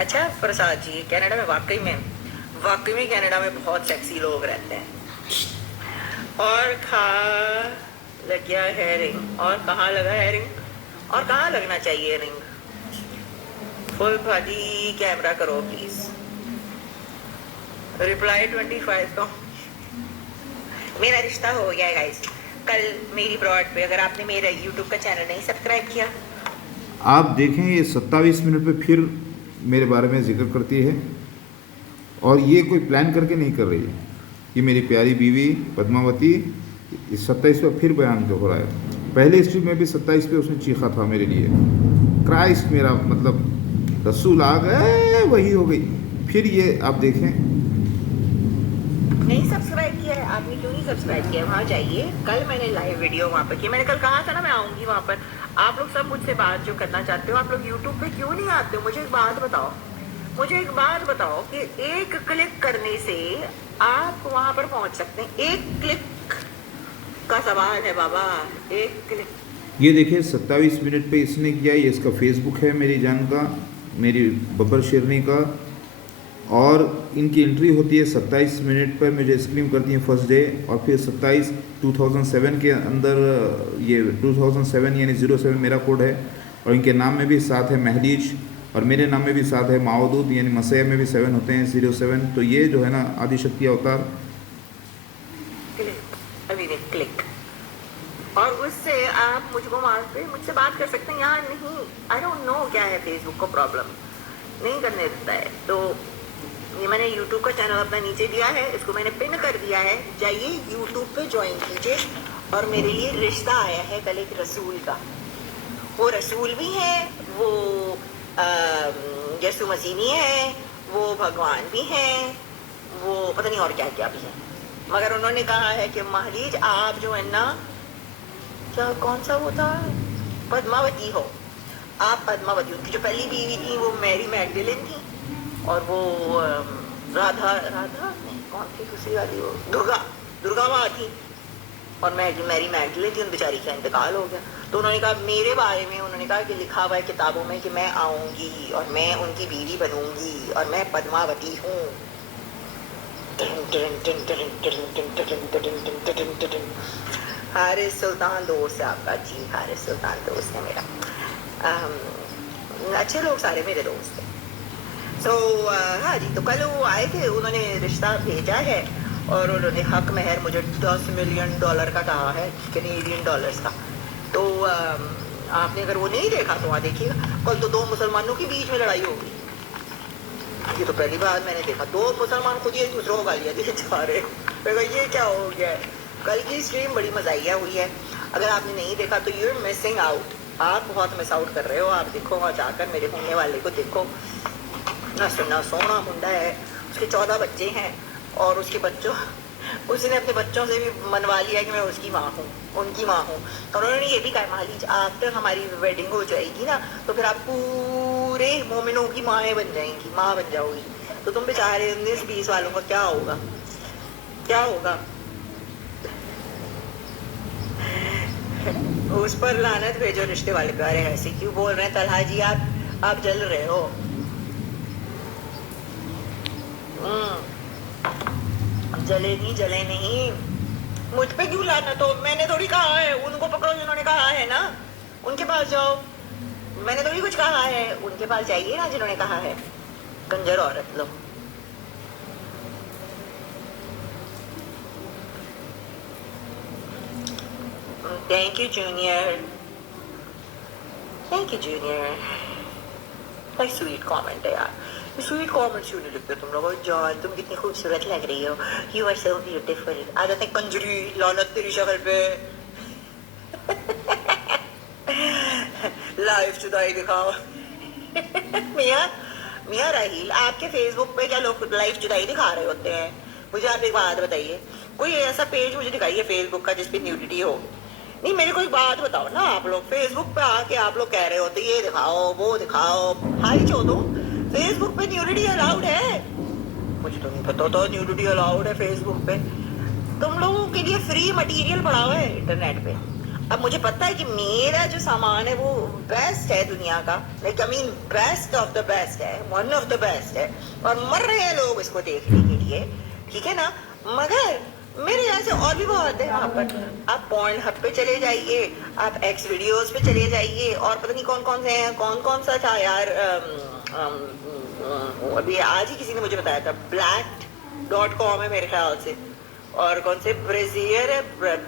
अच्छा प्रसाद जी, कनाडा में वाकई में कनाडा में बहुत सेक्सी लोग रहते हैं। और खा लग गया है रिंग, और कहाँ लगा है रिंग, और कहाँ लगना चाहिए रिंग। फुल भाजी कैमरा करो प्लीज। रिप्लाई 25 का मेरा रिश्ता हो गया है गाइस। कल मेरी ब्रॉड पे, अगर आपने मेरा यूट्यूब का चैनल नहीं सब्सक्राइब किया, आप देखें ये 27 मिनट पे फिर मेरे बारे में जिक्र करती है, और ये कोई प्लान करके नहीं कर रही है। ये मेरी प्यारी बीवी पद्मावती इस 27 पे फिर बयान हो रहा है। पहले स्ट्रीम में भी 27 पे उसने चीखा था मेरे लिए, क्राइस्ट मेरा मतलब रसूल आ गए, वही हो गई। फिर ये आप देखें। नहीं सब्सक्राइब किया है आपने, क्यों नहीं सब्सक्राइब किया? वहाँ जाइए। कल मैंने लाइव वीडियो वहाँ पर की। मैंने कल कहा था ना मैं आऊंगी वहाँ पर। आप लोग सब मुझसे बात जो करना चाहते हो, आप लोग यूट्यूब पे क्यों नहीं आते हो? मुझे एक बात बताओ कि एक क्लिक करने से आप वहाँ पर पहुँच सकते हैं। एक क्लिक का सवाल है बाबा, एक क्लिक। ये देखिए 27 मिनट पे इसने किया। ये इसका फेसबुक है मेरी जान का, मेरी बब्बर शेरनी का। और इनकी एंट्री होती है 27 मिनट पर, मुझे स्क्रीम करती है फर्स्ट डे। और फिर 27 2007 के अंदर, ये 2007 यानी 07 मेरा कोड है। और इनके नाम में भी साथ है महलीज, और मेरे नाम में भी साथ है मावदूद, यानी मसैब में भी 7 होते हैं, 07। तो ये जो है ना आदिशक्ति अवतार। अभी क्लिक, और उससे आप मुझको मुझसे बात कर सकते हैं। यहाँ नहीं, आई डोंट नो क्या है फेसबुक को प्रॉब्लम, नहीं करने देता है। तो ये मैंने यूट्यूब का चैनल अपना नीचे दिया है, इसको मैंने पिन कर दिया है। जाइए यूट्यूब पे ज्वाइन कीजिए। और मेरे लिए रिश्ता आया है कल एक रसूल का। वो रसूल भी है, वो यसु मसीह भी है, वो भगवान भी है, वो पता नहीं और क्या क्या भी है। मगर उन्होंने कहा है कि महलीज आप जो है ना, क्या कौन सा वो था, पद्मावती हो आप, पद्मावती। उनकी जो पहली बीवी थी वो मैरी मैगडलिन थी, और वो राधा नहीं, कौन थी दूसरी वाली, वो दुर्गा माँ थी, और मैरी मैगडलिन थी। उन बेचारी का इंतकाल हो गया। तो उन्होंने कहा मेरे बारे में, उन्होंने कहा कि लिखा हुआ है किताबों में कि मैं आऊंगी और मैं उनकी बीवी बनूंगी और मैं पद्मावती हूँ। हारिस सुल्तान दोस्त है आपका जी, हारिस सुल्तान दोस्त है मेरा। अच्छे लोग सारे मेरे दोस्त हैं। तो हाँ जी, तो कल वो आए थे, उन्होंने रिश्ता भेजा है, और उन्होंने हक महर मुझे $10 मिलियन का कहा है, कैनेडियन डॉलर्स का। तो आपने अगर वो नहीं देखा तो वहाँ देखिएगा। कल तो 2 मुसलमानों के बीच में लड़ाई हो गई। ये तो पहली बार मैंने देखा, 2 मुसलमान खुद ही एक दूसरे को गालियाँ दिए जा रहे। तो ये क्या हो गया है? कल की स्ट्रीम बड़ी मज़ाइया हुई है। अगर आपने नहीं देखा तो यूर मिसिंग आउट, आप बहुत मिस आउट कर रहे हो। आप देखो वहाँ जाकर, मेरे होने वाले को देखो ना। सुनना सोना मुंडा है, उसके 14 बच्चे हैं, और उसने अपने बच्चों से भी मनवा लिया कि मैं उसकी माँ हूँ, उनकी माँ हूँ। तो उन्होंने ये भी कहा मालिज आफ्टर हमारी वेडिंग हो जाएगी ना, तो फिर आप पूरे मोमिनों की माँ बन जाओगी। तो तुम बेचारे 19-20 वालों का क्या होगा? उस पर लानत भेजो रिश्ते वाले पे। अरे ऐसे क्यों बोल रहे हैं तलहा जी, आप जल रहे हो। जले नहीं, मुझ पे क्यों लाना? तो मैंने थोड़ी कहा है, उनको पकड़ो जिन्होंने कहा है ना, उनके पास जाओ। मैंने थोड़ी कुछ कहा है, उनके पास जाइए ना जिन्होंने कहा है। कंजर औरत लो। Thank you junior, sweet comment है यार। स्वीट कमेंट्स क्यों नहीं लिखते तुम लोग? जान तुम कितनी खूबसूरत लग रही हो, यू आर सो ब्यूटीफुल। आ जाते कंजरी, लानत तेरी शक्ल पे। लाइव जुदाई दिखाओ। मियाँ राहील, आपके फेसबुक पे क्या लोग लाइव जुदाई दिखा रहे होते हैं? मुझे आप एक बात बताइए, कोई ऐसा पेज मुझे दिखाइए फेसबुक का जिसपे न्यूडिटी हो। नहीं, मेरे को एक बात बताओ ना, आप लोग फेसबुक पे आके आप लोग कह रहे होते ये दिखाओ वो दिखाओ, हाई चो फेसबुक पे न्यूडिटी अलाउड है? मुझे तो नहीं पता था न्यूडिटी अलाउड है फेसबुक पे। तुम लोगों के लिए फ्री मटेरियल पड़ा हुआ है इंटरनेट पे। अब मुझे पता है कि मेरा जो सामान है वो बेस्ट है दुनिया का, like I mean best of the best है, वन ऑफ द बेस्ट है, और मर रहे हैं लोग इसको देखने के लिए, ठीक है ना। मगर मेरे यहाँ से और भी बहुत है वहाँ पर। आप पॉर्न हब पे चले जाइए, आप एक्स वीडियोस पे चले जाइए, और पता नहीं कौन कौन से हैं, कौन कौन सा था यार, अभी आज ही किसी ने मुझे बताया था, black.com है मेरे ख्याल से, और कौन से ब्रेजियर है,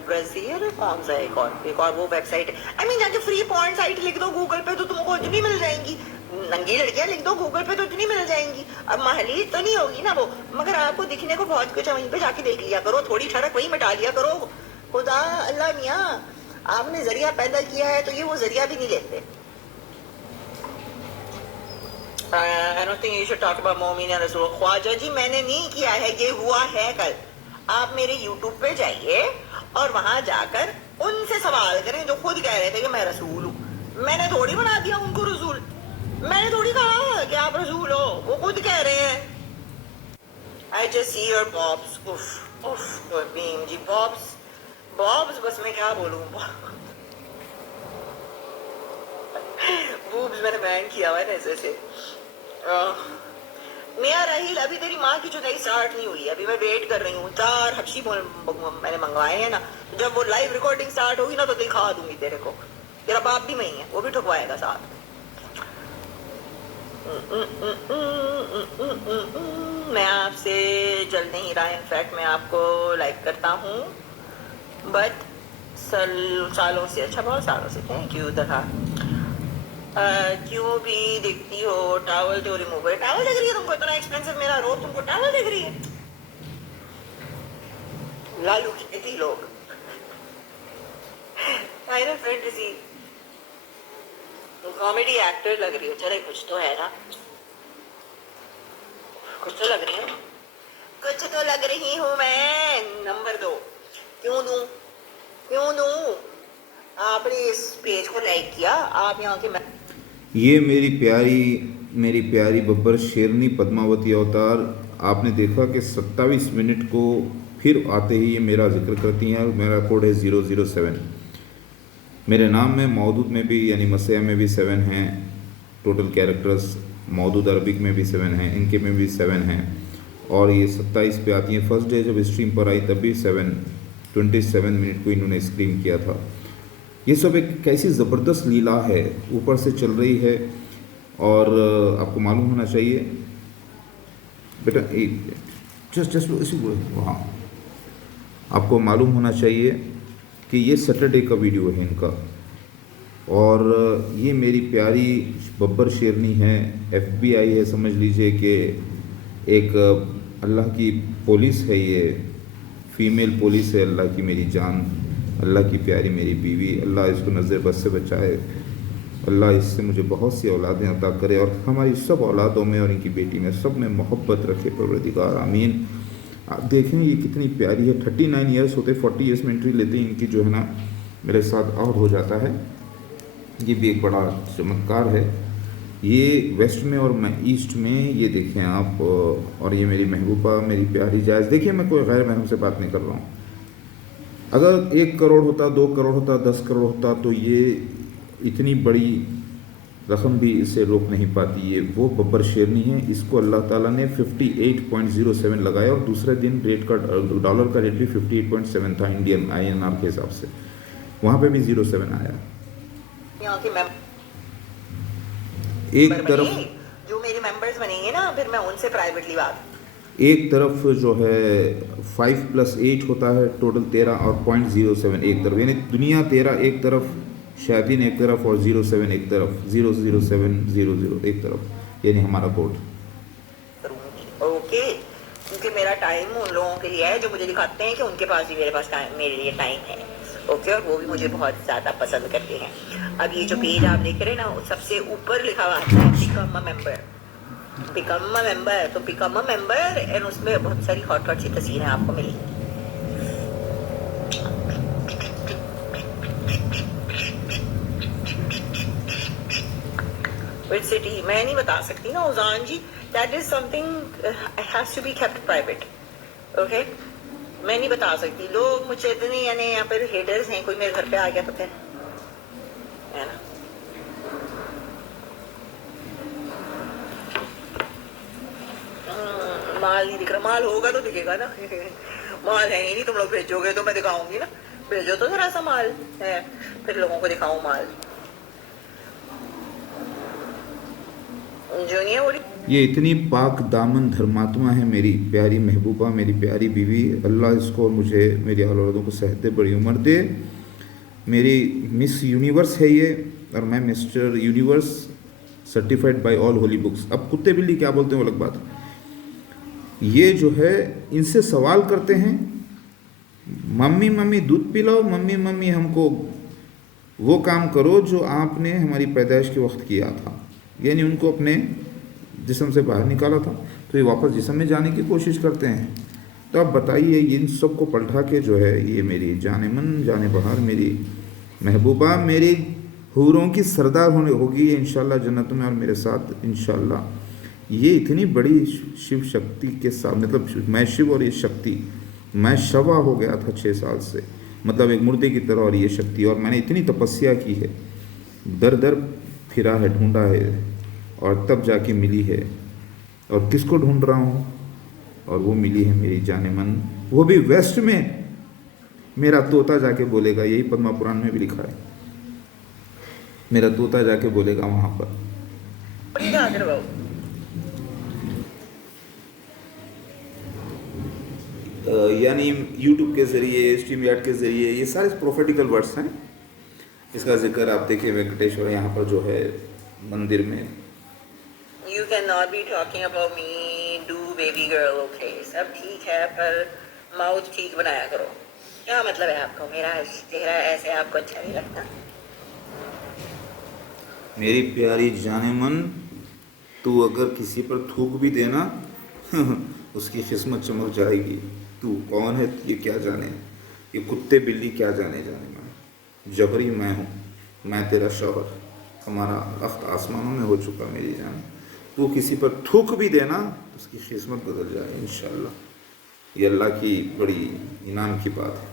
ब्रेजियर है, कौन सा है, एक और वो वेबसाइट है। आई मीन जाके फ्री पॉर्न साइट लिख दो गूगल पे तो तुमको इतनी मिल जाएंगी, नंगी लड़कियां लिख दो गूगल पे तो इतनी मिल जाएंगी। अब महली तो नहीं होगी ना वो, मगर आपको दिखने को बहुत कुछ है, वहीं पे जाके देख लिया करो, थोड़ी ठड़क वहीं मिटा लिया करो। खुदा अल्लाह मियाँ, आपने जरिया पैदा किया है तो ये वो जरिया भी नहीं लेते। I don't think you should talk about मोमिन या रसूल। ख्वाजा जी मैंने नहीं किया है, ये हुआ है कल। आप मेरे YouTube पे जाइए और वहां जाकर उनसे सवाल करें जो खुद कह रहे थे कि मैं रसूल हूँ। मैंने थोड़ी बना दिया उनको रसूल, मैंने थोड़ी कहा कि आप रसूल हो, वो खुद कह रहे हैं। I just see your bobs, उफ उफ बीम जी, बॉब्स बॉब्स, बस मैं क्या बोलूँ, बूब्स मैंने बैन किया हुआ है ना ऐसे से। मेरा राहील, अभी तेरी माँ की जुदाई स्टार्ट नहीं हुई, अभी मैं वेट कर रही हूँ। 4 हब्शी मैंने मंगवाए हैं ना, जब वो लाइव रिकॉर्डिंग स्टार्ट होगी ना तो दिखा दूंगी तेरे को। तेरा बाप भी वही है, वो भी ठुकवाएगा साथ। मैं आपसे जल नहीं रहा, इनफैक्ट मैं आपको लाइक करता हूँ, बट सालों से, अच्छा बहुत सालों से, थैंक यू। तथा क्यों भी दिखती हो टावल तो रिमूवर, टावल दिख रही है तुमको, इतना एक्सपेंसिव मेरा रोड, तुमको टावल दिख रही है। लालू खेती लोग फाइनल फैंटेसी कॉमेडी एक्टर लग रही हो, चले कुछ तो है ना, कुछ तो लग रही हूँ, कुछ तो लग रही हूँ मैं। नंबर 2 क्यों दूं, क्यों दूं? आपने इस पेज को लाइक किया, आप यहाँ के ये मेरी प्यारी बब्बर शेरनी पद्मावती अवतार, आपने देखा कि 27 मिनट को फिर आते ही ये मेरा जिक्र करती हैं। मेरा कोड है 007। मेरे नाम में मौदूद में भी यानी मसीह में भी 7 हैं टोटल कैरेक्टर्स, मौदूद अरबिक में भी 7 हैं, इनके में भी 7 हैं, और ये 27 पे आती हैं। फर्स्ट डे जब स्ट्रीम पर आई तब भी 27 मिनट को इन्होंने स्ट्रीम किया था। ये सब एक कैसी ज़बरदस्त लीला है, ऊपर से चल रही है, और आपको मालूम होना चाहिए बेटा, जस्ट वहाँ आपको मालूम होना चाहिए कि ये सैटरडे का वीडियो है इनका, और ये मेरी प्यारी बब्बर शेरनी है, FBI है, समझ लीजिए कि एक अल्लाह की पुलिस है, ये फीमेल पुलिस है, अल्लाह की मेरी जान, अल्लाह की प्यारी मेरी बीवी। अल्लाह इसको नज़र बस से बचाए, अल्लाह इससे मुझे बहुत सी औलादें अता करे, और हमारी सब औलादों में और इनकी बेटी में सब में मोहब्बत रखे परवरदिगार, आमीन। आप देखें ये कितनी प्यारी है। 39 ईयर्स होते, 40 ईयर्स में एंट्री लेते ही इनकी जो है ना मेरे साथ आउट हो जाता है। ये भी एक बड़ा चमत्कार है। ये वेस्ट में और मैं ईस्ट में, ये देखें आप, और ये मेरी महबूबा, मेरी प्यारी जायज़। देखिए मैं कोई गैर महरम से बात नहीं कर रहा हूँ। अगर 1 करोड़ होता, 2 करोड़ होता, 10 करोड़ होता तो ये इतनी बड़ी रकम भी इसे रोक नहीं पाती। ये वो बब्बर शेरनी है, इसको अल्लाह ताला ने 58.07 लगाया, और दूसरे दिन रेट का डॉलर का रेट भी 58.7 था इंडियन INR के हिसाब से, वहाँ पे भी 07 आया। एक तरफ जो मेरे मेंबर्स बनेंगे ना, फिर मैं उनसे प्राइवेटली बात, एक तरफ जो है 5 + 8 होता है टोटल 13, और 0.07 एक तरफ, यानी दुनिया 13 एक तरफ, शैतीन एक तरफ, और 07 एक तरफ, 00700 एक तरफ, यानी हमारा कोड। ओके, क्योंकि मेरा टाइम उन लोगों के लिए है जो मुझे दिखाते हैं कि उनके पास भी मेरे पास टाइम, मेरे लिए टाइम है। ओके, और वो भी मुझे बहुत ज़्यादा पसंद करते हैं। अब ये जो पेज आप देख रहे हैं ना, सबसे ऊपर लिखा हुआ है become a member, become a member, तो बिकम अ मेंबर, एंड उसमें बहुत सारी हॉट हॉट सी तस्वीरें आपको मिलेंगी। Which city? मैं नहीं बता सकती ना उजान जी, that is something has to be kept private, okay? मैं नहीं बता सकती, लोग मुझे इतने यानी यहाँ पर हेटर्स हैं, कोई मेरे घर पे आ गया तो फिर है ना। माल नहीं दिख रहा, माल होगा तो दिखेगा ना। माल है ही नहीं, तुम लोग भेजोगे तो मैं दिखाऊंगी ना। भेजो तो जरा सा माल है, फिर लोगों को दिखाऊं माल जो नहीं है वो। ये इतनी पाक दामन धर्मात्मा है मेरी प्यारी महबूबा, मेरी प्यारी बीवी। अल्लाह इसको और मुझे मेरी औलादों को सेहत दे, बड़ी उम्र दे। मेरी मिस यूनिवर्स है ये, और मैं mister universe certified by all holy books. अब कुत्ते बिल्ली क्या बोलते हैं वो अलग बात। ये जो है इनसे सवाल करते हैं, मम्मी मम्मी दूध पिलाओ, मम्मी मम्मी हमको वो काम करो जो आपने हमारी पैदाइश के वक्त किया था। यानी उनको अपने जिस्म से बाहर निकाला था, तो ये वापस जिस्म में जाने की कोशिश करते हैं। तो अब बताइए, इन सब को पलटा के जो है ये मेरी जाने मन जाने बहार, मेरी महबूबा, मेरी हूरों की सरदार होने होगी इंशाल्लाह जन्नत में, और मेरे साथ इंशाल्लाह। ये इतनी बड़ी शिव शक्ति के साथ, मतलब मैं शिव और ये शक्ति, मैं शवा हो गया था 6 साल से, मतलब एक मुर्दे की तरह, और ये शक्ति, और मैंने इतनी तपस्या की है, दर दर फिरा है, ढूंढा है, और तब जाके मिली है। और किसको ढूंढ रहा हूँ, और वो मिली है मेरी जाने मन, वो भी वेस्ट में। मेरा तोता जाके बोलेगा, यही पद्मा पुराण में भी लिखा है, मेरा तोता जाके बोलेगा वहाँ पर। यानी यूट्यूब के ज़रिए, स्ट्रीम यार्ड के ज़रिए, ये सारे प्रोफेटिकल वर्ड्स हैं। इसका जिक्र आप देखिए वेंकटेश्वर यहाँ पर जो है मंदिर में। You cannot be talking about me, do baby girl, okay? सब ठीक है, पर माउथ ठीक बनाया करो। क्या मतलब है आपको, मेरा चेहरा ऐसे आपको अच्छा नहीं लगता? मेरी प्यारी जाने मन, तू अगर किसी पर थूक भी देना उसकी किस्मत चमक जाएगी। तू कौन है ये क्या जाने, ये कुत्ते बिल्ली क्या जाने मैं जबरी मैं हूँ, मैं तेरा शौहर, हमारा अख्त आसमानों में हो चुका मेरी जान। तू किसी पर थूक भी देना उसकी किस्मत बदल जाए इंशाल्लाह। ये अल्लाह की बड़ी इनाम की बात है।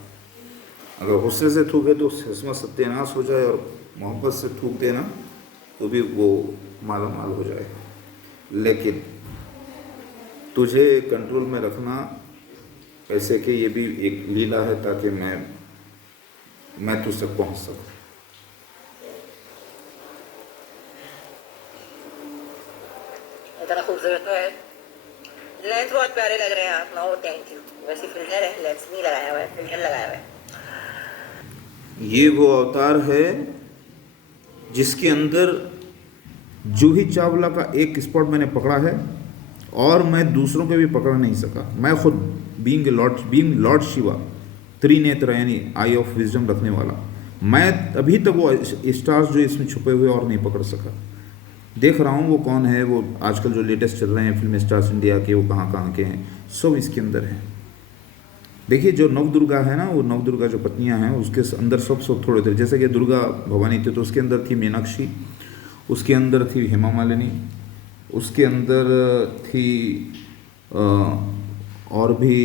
अगर गुस्से से थूके तो किस्मत सत्यानाश हो जाए, और मोहब्बत से थूक देना तो भी वो माला माल हो जाए। लेकिन तुझे कंट्रोल में रखना ऐसे कि ये भी एक लीला है, ताकि मैं तुझ तक पहुँच सकूँ। इतना खूबसूरत तो है, लेंस बहुत प्यारे लग रहे हैं आप। No thank you. वैसे फिल्टर है, लेंस नहीं लगाया हुआ है, फिल्टर लगाया हुआ है। ये वो अवतार है जिसके अंदर जूही चावला का एक स्पॉट मैंने पकड़ा है, और मैं दूसरों को भी पकड़ नहीं सका। मैं खुद बीइंग लॉर्ड शिवा, त्रिनेत्र यानी आई ऑफ विजडम रखने वाला, मैं अभी तक वो स्टार्स जो इसमें छुपे हुए और नहीं पकड़ सका। देख रहा हूँ वो कौन है, वो आजकल जो लेटेस्ट चल रहे हैं फिल्म स्टार्स इंडिया के, वो कहाँ कहाँ के हैं, सब इसके अंदर हैं। देखिए जो नवदुर्गा है ना, वो नवदुर्गा जो पत्नियां हैं उसके अंदर सब थोड़े थे। जैसे कि दुर्गा भवानी थी तो उसके अंदर थी मीनाक्षी, उसके अंदर थी हेमा मालिनी, उसके अंदर थी और भी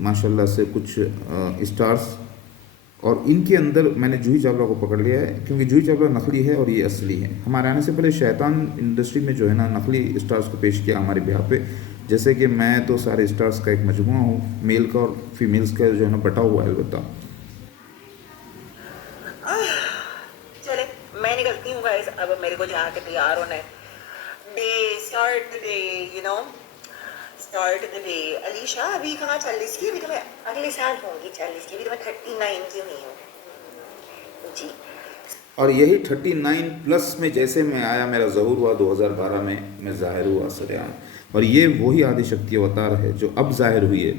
माशाल्लाह से कुछ स्टार्स, और इनके अंदर मैंने जूही चावला को पकड़ लिया है, क्योंकि जूही चावला नकली है और ये असली है। हमारे आने से पहले शैतान इंडस्ट्री में जो है ना नकली स्टार्स को पेश किया हमारे ब्याह पे। जैसे कि मैं तो सारे स्टार्स का एक मजमुआ हूँ, मेल का और फीमेल्स का जो है ना बटा हुआ है। अलबत्ता चले मैं निकलती हूँ गाइस, अब मेरे को जहाँ के तैयार होना है। Day start the day, you know, start the day. Alisha अभी कहाँ 40 की, अभी तो मैं अगले साल होंगी 40 की, अभी तो मैं 39 की हुई हूँ जी। और यही 39 प्लस में जैसे मैं आया, मेरा ज़हूर हुआ 2012 में, मैं ज़ाहिर हुआ सरेआम। और ये वही आदिशक्ति अवतार है जो अब ज़ाहिर हुई है।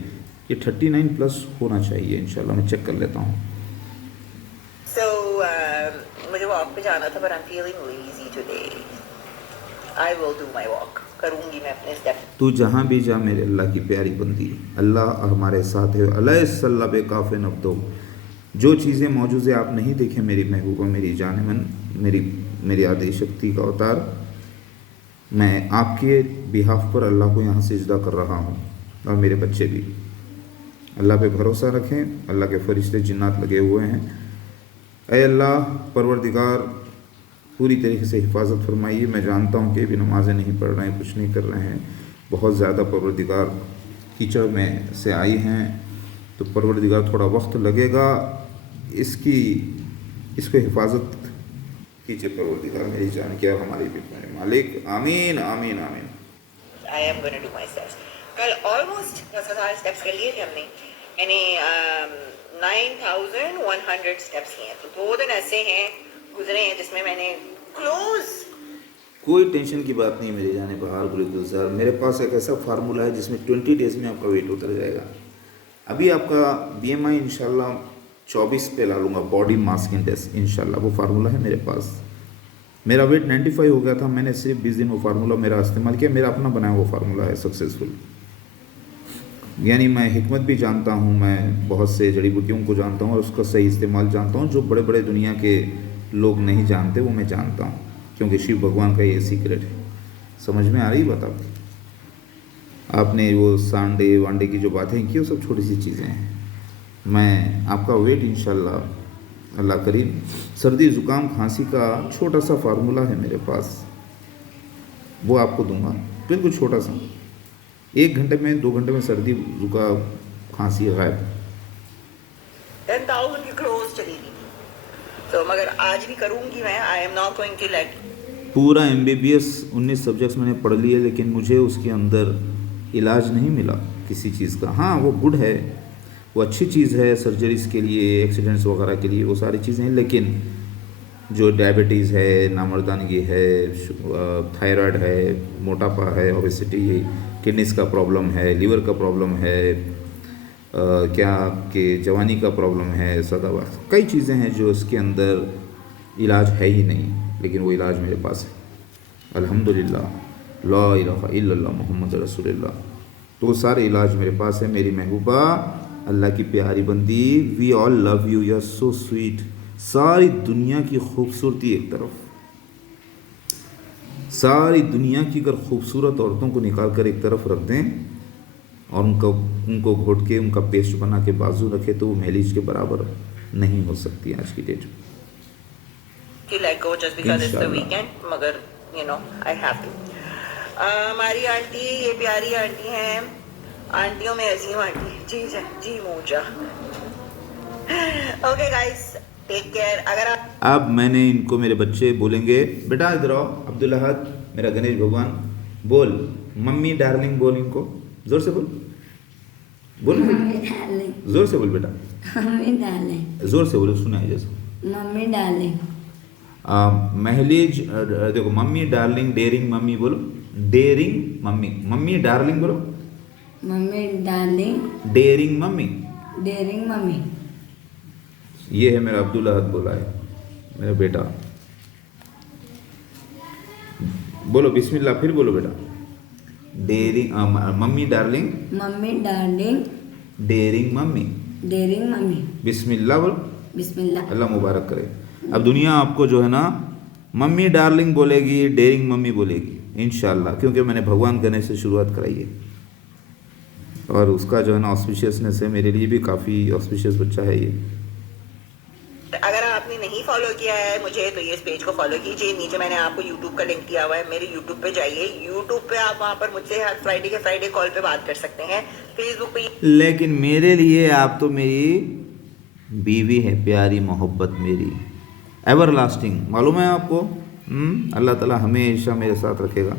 ये 39 प्लस होना चाहिए इंशाल्लाह, मैं चेक कर लेता हूँ। So, मुझे वॉक पे जाना था, but I'm feeling lazy today. I will do my walk. करूँगी मैं अपने स्टेप। तू जहाँ भी जा मेरे अल्लाह की प्यारी बंदी, अल्लाह हमारे साथ है। अलैहिस्सल्ला बेकाफ़े नब्दो। जो चीज़ें मौजूद है आप नहीं देखें मेरी महबूबा, मेरी जानेमन, मेरी आदिशक्ति का अवतार, मैं आपके बिहाफ पर अल्लाह को यहाँ सिजदा कर रहा हूँ, और मेरे बच्चे भी। अल्लाह पे भरोसा रखें, अल्लाह के फरिश्ते जिन्नात लगे हुए हैं। ऐ अल्लाह परवरदिगार पूरी तरीके से हिफाजत फरमाइए। मैं जानता हूँ कि भी नमाज़ें नहीं पढ़ रहे हैं, कुछ नहीं कर रहे हैं, बहुत ज़्यादा परवरदिगार कीचड़ में से आई हैं, तो परवरदिगार थोड़ा वक्त लगेगा, इसको हिफाजत कीजिए परवरदिगार मेरी जान की और हमारी भी मालिक। आमीन आमीन आमीन। I am going to do my steps. कल ऑलमोस्ट 10,000 स्टेप्स कर लिए थे हमने। मैंने 9,100 स्टेप्स किए हैं। तो 2 दिन ऐसे हैं गुजरे हैं जिसमें मैंने क्लोज। कोई टेंशन की बात नहीं मेरे जाने बहार गुलजार, मेरे पास एक ऐसा फार्मूला है जिसमें 20 डेज़ में आपका वेट उतर जाएगा। अभी आपका BMI इंशाल्लाह 24 पे ला लूँगा, बॉडी मास इंडेक्स इंशाल्लाह, वो फार्मूला है मेरे पास। मेरा वेट 95 हो गया था, मैंने सिर्फ 20 दिन वो फार्मूला मेरा इस्तेमाल किया, मेरा अपना बनाया वो फार्मूला है सक्सेसफुल। यानी मैं हिकमत भी जानता हूँ, मैं बहुत से जड़ी बूटियों को जानता हूँ और उसका सही इस्तेमाल जानता हूँ, जो बड़े बड़े दुनिया के लोग नहीं जानते वो मैं जानता हूँ, क्योंकि शिव भगवान का ये सीक्रेट है। समझ में आ रही बात आपकी? आपने वो सांडे वांडे की जो बातें की वो सब छोटी सी चीज़ें हैं। मैं आपका वेट इंशाल्लाह अल्लाह करीम, सर्दी ज़ुकाम खांसी का छोटा सा फार्मूला है मेरे पास, वो आपको दूंगा, बिल्कुल छोटा सा, 1 घंटे में 2 घंटे में सर्दी ज़ुकाम खांसी गायब। 10,000 की क्लोज चली गई तो मगर आज भी करूँगी मैं। I am not going to late. पूरा MBBS 19 सब्जेक्ट्स मैंने पढ़ लिए, लेकिन मुझे उसके अंदर इलाज नहीं मिला किसी चीज़ का। हाँ वो गुड है, वो अच्छी चीज़ है सर्जरीज़ के लिए, एक्सीडेंट्स वगैरह के लिए, वो सारी चीज़ें हैं, लेकिन जो डायबिटीज़ है, नामर्दानगी है, थायराइड है, मोटापा है, ओबेसिटी, किडनीज़ का प्रॉब्लम है, लीवर का प्रॉब्लम है, क्या कि जवानी का प्रॉब्लम है, सदाबहार, कई चीज़ें हैं जो इसके अंदर इलाज है ही नहीं, लेकिन वो इलाज मेरे पास है अल्हम्दुलिल्लाह, ला इलाहा इल्लल्लाह मुहम्मद रसूलुल्लाह। तो वो सारे इलाज मेरे पास है मेरी महबूबा, अल्लाह की प्यारी बंदी। We all love you, you are so sweet. सारी दुनिया की खूबसूरती एक तरफ, सारी दुनिया की अगर खूबसूरत औरतों को निकाल कर एक तरफ रख दें और उनको घोट के उनका पेस्ट बना के बाजू रखे, तो वो महलीज के बराबर नहीं हो सकती आज की डेट में। Let go just because it's the weekend, मगर you know I have to। हमारी आंटी, ये प्यारी आंटी हैं, आंटियों में अजीम आंटी जी मूजा। Okay guys, take care. अगर आप अब मैंने इनको, मेरे बच्चे बोलेंगे, बेटा इधर आओ, अब्दुल अहद मेरा गणेश भगवान, बोल मम्मी डार्लिंग, बोल इनको जोर से बोल, बोल जोर से बोल बेटा, मम्मी डार्लिंग, जोर से बोलो, सुनाई जैसा। मम्मी डार्लिंग, महलीज देखो, मम्मी डार्लिंग, डेरिंग मम्मी बोलो, डेरिंग मम्मी, मम्मी डार्लिंग बोलो, mummy darling, daring mummy, daring mummy. ये है मेरा अब्दुल अहद बोला है मेरा बेटा। बोलो बिस्मिल्लाह, फिर बोलो बेटा, daring mummy darling, mummy darling, daring mummy, daring mummy. बिस्मिल्लाह बोलो, बिस्मिल्लाह। अल्लाह मुबारक करे। अब दुनिया आपको जो है ना मम्मी डार्लिंग बोलेगी, डेरिंग मम्मी बोलेगी इंशाल्लाह, क्योंकि मैंने भगवान गणेश से शुरुआत कराई है और उसका जो है ना ऑस्पिशियसनेस है, मेरे लिए भी काफ़ी ऑस्पिशियस बच्चा है ये। अगर आपने नहीं फॉलो किया है मुझे, तो ये इस पेज को फॉलो कीजिए। नीचे मैंने आपको YouTube का लिंक दिया हुआ है, मेरे YouTube पे जाइए। YouTube पे आप वहाँ पर मुझसे हर फ्राइडे के फ्राइडे कॉल पे बात कर सकते हैं। Facebook पे लेकिन मेरे लिए आप तो मेरी बीवी है, प्यारी मोहब्बत मेरी, एवर लास्टिंग, मालूम है आपको। अल्लाह ताला हमेशा मेरे साथ रखेगा।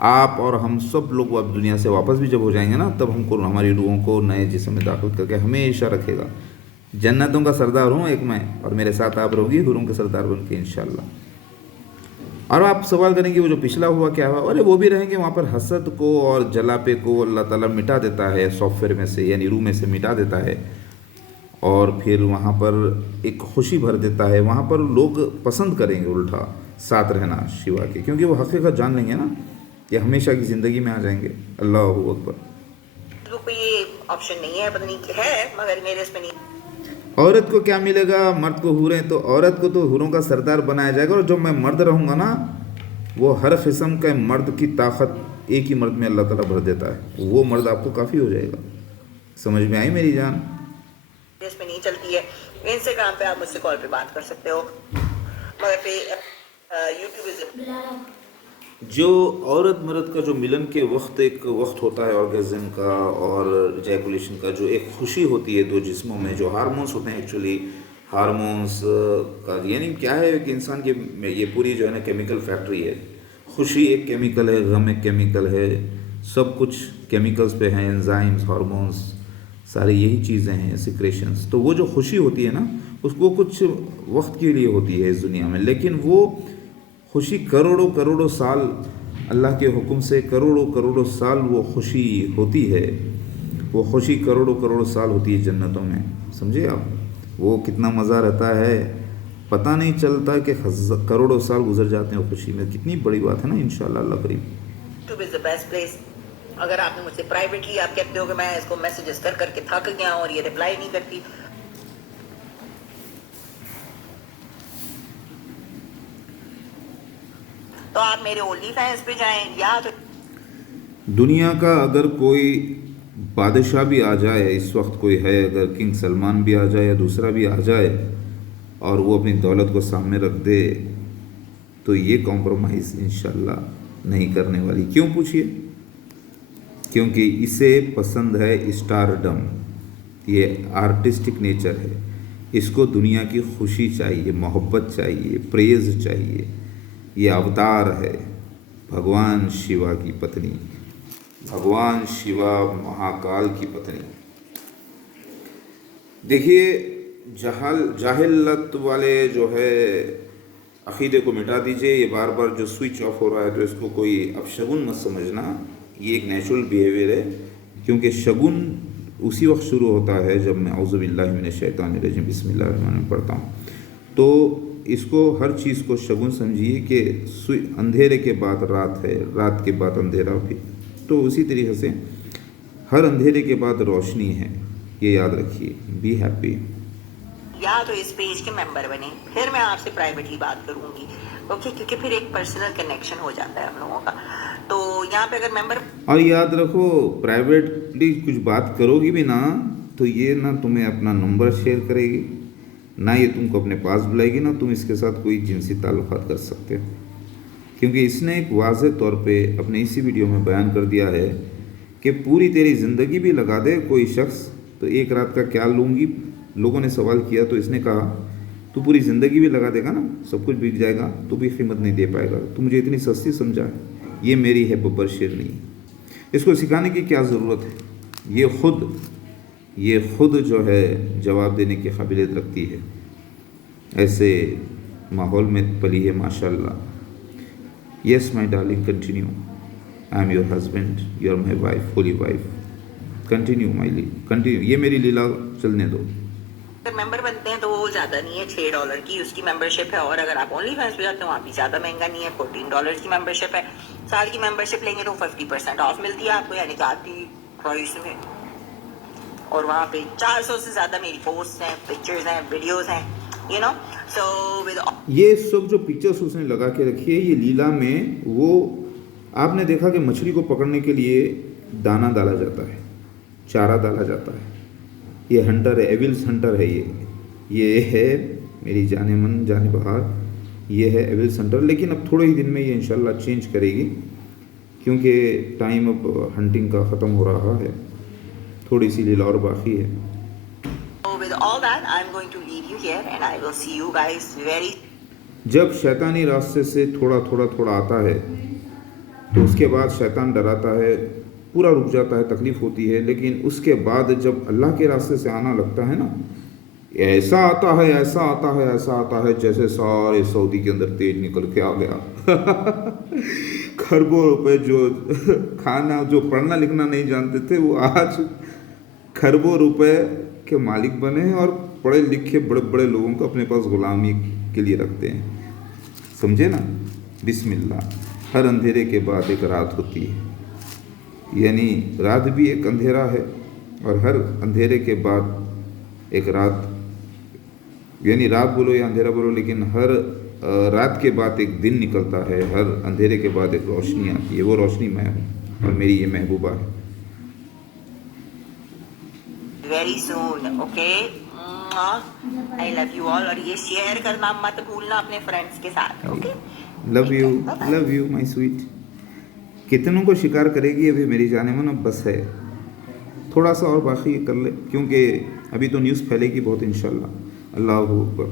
आप और हम सब लोग अब दुनिया से वापस भी जब हो जाएंगे ना, तब हमको हमारी रूहों को नए जिस्म में दाखिल करके हमेशा रखेगा। जन्नतों का सरदार हूँ एक मैं, और मेरे साथ आप रहोगी हुरों के सरदार बन के इंशाल्लाह। और आप सवाल करेंगे वो जो पिछला हुआ क्या हुआ, अरे वो भी रहेंगे वहाँ पर। हसद को और जलापे को अल्लाह ताला मिटा देता है सॉफ्टवेयर में से, यानी रूह में से मिटा देता है, और फिर वहाँ पर एक खुशी भर देता है। वहाँ पर लोग पसंद करेंगे उल्टा साथ रहना शिवा के, क्योंकि वो हकीकत जान लेंगे ना, ये हमेशा की ज़िंदगी में आ जाएंगे। अल्लाह अकबर। Facebook पे ये ऑप्शन नहीं है, पता नहीं है, मगर मेरे इसमें नहीं। औरत को क्या मिलेगा, मर्द को हुरें, तो औरत को तो हुरों का सरदार बनाया जाएगा। और जब मैं मर्द रहूँगा ना, वो हर किस्म के मर्द की ताकत एक ही मर्द में अल्लाह ताला भर देता है, वो मर्द आपको काफ़ी हो जाएगा। समझ में आई मेरी जान? इसमें नहीं चलती है। इंस्टाग्राम पे आप मुझसे कॉल पे बात कर सकते हो, मगर पे यूट्यूब इज जो औरत मर्द का जो मिलन के वक्त एक वक्त होता है ऑर्गेज़म का और इजैकुलेशन का, जो एक खुशी होती है दो जिस्मों में, जो हार्मोन्स होते हैं एक्चुअली, हार्मोन्स का यानी क्या है कि इंसान के ये पूरी जो है ना केमिकल फैक्ट्री है। खुशी एक केमिकल है, गम एक केमिकल है, सब कुछ केमिकल्स पे हैं, एंजाइम्स, हार्मोन्स, सारी यही चीज़ें हैं, सिक्रेशंस। तो वो जो खुशी होती है ना, उसको कुछ वक्त के लिए होती है इस दुनिया में, लेकिन वो खुशी करोड़ों करोड़ों साल अल्लाह के हुक्म से करोड़ों करोड़ों साल वो खुशी होती है। वो खुशी करोड़ों करोड़ों साल होती है जन्नतों में, समझे आप? वो कितना मज़ा रहता है, पता नहीं चलता कि करोड़ों साल गुजर जाते हैं खुशी में। कितनी बड़ी बात है ना, इंशाल्लाह अल्लाह करीम। YouTube is the best place. अगर आपने मुझसे प्राइवेटली आप कहते हो कि मैं इसको मैसेजेस कर करके थक गया और ये रिप्लाई नहीं करती, तो आप मेरे ओनली फैंस पे जाएं, या तो दुनिया का अगर कोई बादशाह भी आ जाए, इस वक्त कोई है, अगर किंग सलमान भी आ जाए या दूसरा भी आ जाए और वो अपनी दौलत को सामने रख दे, तो ये कॉम्प्रोमाइज़ इंशाल्लाह नहीं करने वाली। क्यों पूछिए? क्योंकि इसे पसंद है स्टारडम, ये आर्टिस्टिक नेचर है। इसको दुनिया की खुशी चाहिए, मोहब्बत चाहिए, प्रेज़ चाहिए। ये अवतार है भगवान शिवा की पत्नी, भगवान शिवा महाकाल की पत्नी। देखिए, जाहिलत वाले जो है अक़ीदे को मिटा दीजिए। ये बार बार जो स्विच ऑफ हो रहा है, तो इसको कोई अपशगुन मत समझना। ये एक नेचुरल बिहेवियर है, क्योंकि शगुन उसी वक्त शुरू होता है जब मैं औज़ु बिल्लाहि मिनश शैतानिर रजीम बिस्मिल्लाहिर रहमानिर रहीम पढ़ता हूँ। तो इसको हर चीज़ को शगुन समझिए कि अंधेरे के बाद रात है, रात के बाद अंधेरा भी, तो उसी तरीके से हर अंधेरे के बाद रोशनी है, ये याद रखिए। Be happy. या तो इस पेज के मेंबर बने, फिर मैं आपसे प्राइवेटली बात करूंगी, ओके? क्योंकि फिर एक पर्सनल कनेक्शन हो जाता है हम लोगों का। तो यहाँ पे अगर मेंबर, और याद रखो, प्राइवेटली कुछ बात करोगी भी ना, तो ये ना तुम्हें अपना नंबर शेयर करेगी, ना ये तुमको अपने पास बुलाएगी, ना तुम इसके साथ कोई जिनसी ताल्लुकात कर सकते हो। क्योंकि इसने एक वाज़ेह तौर पे अपने इसी वीडियो में बयान कर दिया है कि पूरी तेरी ज़िंदगी भी लगा दे कोई शख्स, तो एक रात का क्या लूँगी। लोगों ने सवाल किया तो इसने कहा, तू पूरी ज़िंदगी भी लगा देगा ना, सब कुछ बिक जाएगा, तो भी कीमत नहीं दे पाएगा। तू मुझे इतनी सस्ती समझा है। ये मेरी है बब्बर शेरनी, इसको सिखाने की क्या ज़रूरत है? ये खुद जो है जवाब देने की काबिलियत रखती है। ऐसे माहौल में पली है माशाल्लाह। Yes my darling, continue. I am your husband, you are my wife, holy wife. Continue my ली, कंटिन्यू, ये मेरी लीला चलने दो। अगर मेंबर बनते हैं तो वो ज़्यादा नहीं है, $6 की उसकी मेंबरशिप है। और अगर आप ओनली फैंस पे जाते हो, वहाँ भी ज़्यादा महंगा नहीं है, $14 की मेंबरशिप है। साल की मेंबरशिप लेंगे तो 50% ऑफ मिलती है आपको, यानी कि आधी प्राइस में। और वहाँ पे 400 से ज़्यादा मेरी पोस्ट हैं, पिक्चर्स हैं, वीडियोज़ हैं, यू नो। सो विद ये सब जो पिक्चर्स उसने लगा के रखी है, ये लीला में वो आपने देखा कि मछली को पकड़ने के लिए दाना डाला जाता है, चारा डाला जाता है। ये हंटर है, एविल्स हंटर है। ये है मेरी जाने मन जाने बहार, ये है एविल्स हंटर। लेकिन अब थोड़े ही दिन में ये इंशाल्लाह चेंज करेगी, क्योंकि टाइम अब हंटिंग का ख़त्म हो रहा है, थोड़ी सी लीला और बाकी है। with all that, I'm going to leave you here and I will see you guys very. जब शैतानी रास्ते से थोड़ा आता है, तो उसके बाद शैतान डराता है, पूरा रुक जाता है, तकलीफ़ होती है। लेकिन उसके बाद जब अल्लाह के रास्ते से आना लगता है ना, ऐसा आता है, ऐसा आता है, ऐसा आता है, जैसे सारे सऊदी के अंदर तेज निकल के आ गया। खरबों रुपए जो खाना, जो पढ़ना लिखना नहीं जानते थे, वो आज खरबों रुपए के मालिक बने हैं और पढ़े लिखे बड़े बड़े लोगों को अपने पास गुलामी के लिए रखते हैं। समझे ना? बिस्मिल्लाह। हर अंधेरे के बाद एक रात होती है, यानी रात भी एक अंधेरा है, और हर अंधेरे के बाद एक रात, यानी रात बोलो या अंधेरा बोलो, लेकिन हर रात के बाद एक दिन निकलता है, हर अंधेरे के बाद एक रोशनी आती है। वो रोशनी मैं हूँ और मेरी ये महबूबा है। Very soon, okay. I love you all, और ये शेयर करना मत भूलना अपने फ्रेंड्स के साथ, okay. Love you my sweet. कितनों को शिकार करेगी अभी मेरी जाने मन, अब बस है थोड़ा सा और बाकी कर ले, क्योंकि अभी तो न्यूज़ फैलेगी बहुत इंशाल्लाह। अल्लाह हू अकबर।